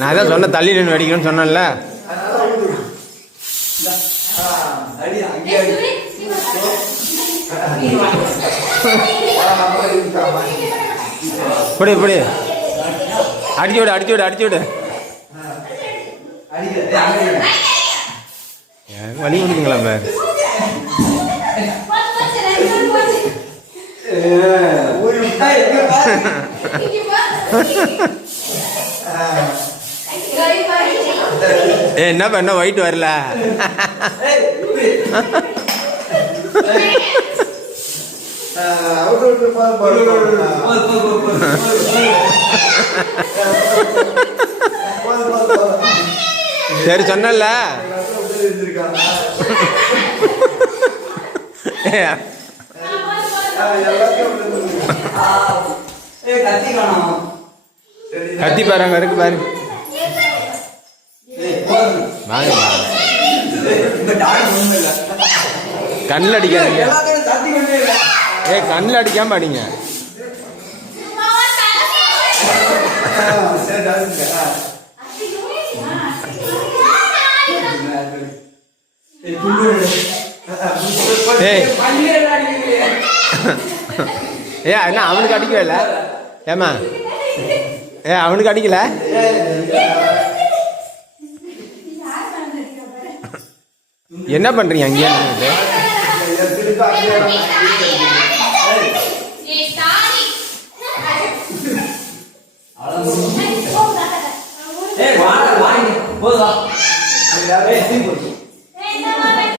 நான் தான் சொன்ன தள்ளி நின்று வெடிக்கணும்னு சொன்னேன்ல. இப்படி இப்படி அடிச்சு விடு அடிச்சு விடு அடிச்சு விடு. வலி முடியுங்களா பார். என்ன பண்ண ஒயிட் வரல. சரி சொன்னல. கத்தி பாருங்க இருக்கு பாரு. கண்ணில் அடிக்காதீங்க. கண்ணில் அடிக்காம அடிங்க. என்ன அவனுக்கு அடிக்கல? ஏமா அவனுக்கு அடிக்கல? என்ன பண்றீங்க அங்கேயே?